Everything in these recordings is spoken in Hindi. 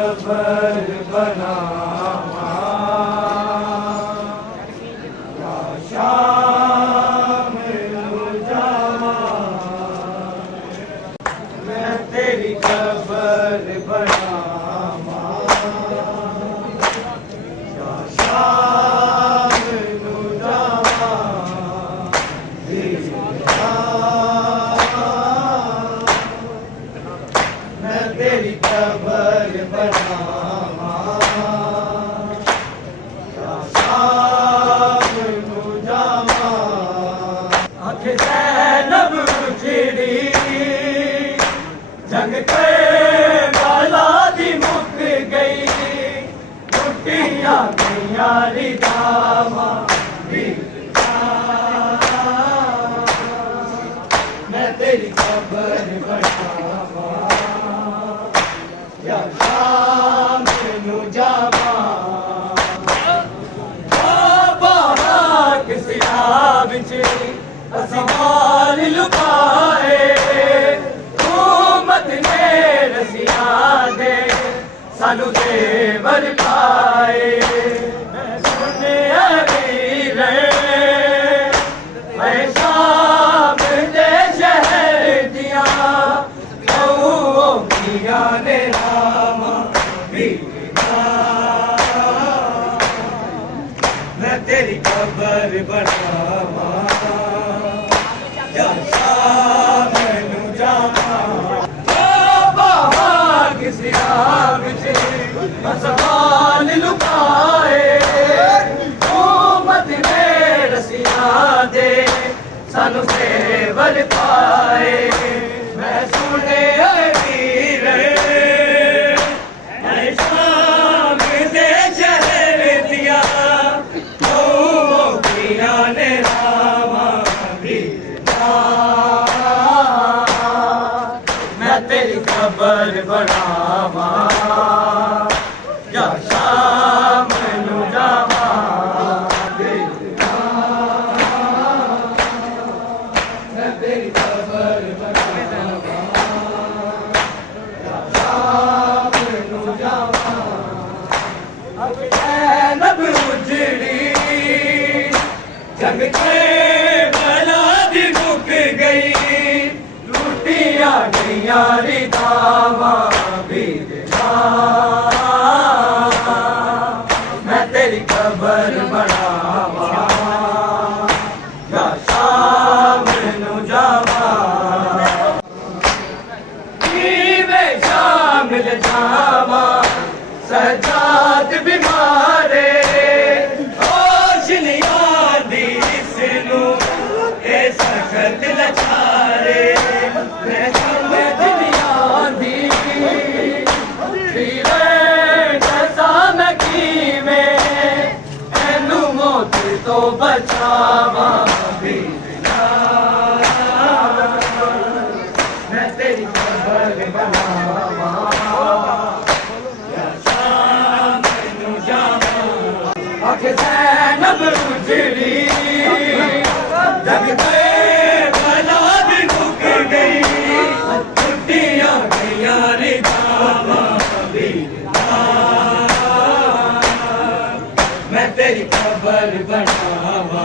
कबर बनावा या शाम नू जावा मैं तेरी कबर बनावा या शाम नू जावा मैं तेरी कबर बनावा या शाम नू जावा अख ज़ैनब उजड़ी जंग के बाला दी मुक गई टुटियां गईयां रिदावां मैं तेरी कबर बनावा या शाम नू जावा किसी विच असीं गाल लुकाए हुकूमत ने रसियां दे सानू देवर पाए मैं सुनिया वीर शाम दे शहर दिया ने रामा मैं तेरी कबर बनावा या शाम नू जावा किसी विच असबाल लुकाए हुकूमत ने रसियां दे सानू सेवर पाए मैं सुने वीर शाम दे शहर दिया ने रामा मैं तेरी कबर बनावा या शाम नू जावा मैं तेरी कबर बनावा या शाम नू जावा अब ज़ैनब उजड़ी जंग के बाला दी मुक गई टूटियां गईयां रिदावां मैं तेरी कबर बनावा या शाम नू जावा शामिल जावा सजाद बीमारे सखत लचारे मैं दुनिया दी दसा मैं कीवें एनू मौत तो बचावा मैं तेरी कबर बनावा या शाम नू जावा अख ज़ैनब उजड़ी जग पे बाला दी मुक गई टुटियां गईयां रिदावां मैं तेरी कबर बनावा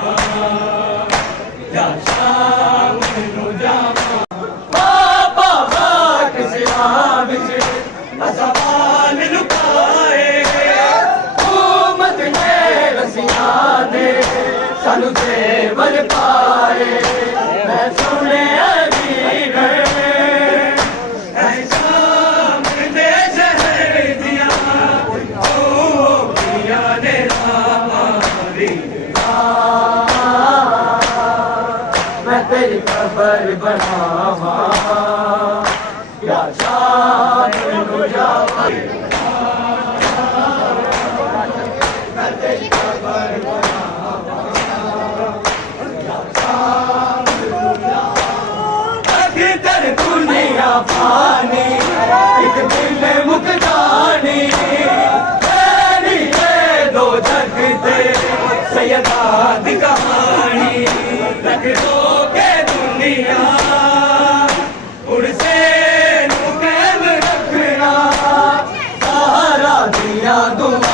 या शाम नू जावा बाबा किसी विच असबाल लुकाए हुकूमत ने रसियां दे सानू देवर पाए मैं सुने वीर शाम दे शहर दिया ने रामा मैं तेरी कबर बनावा या शाम नू जावा मैं तेरी कबर बनावा दुनिया पानी एक दिल मुक जानी दो जग दे सैयदा दी कहानी रख दो के दुनिया उड़ से कैम रखना दूं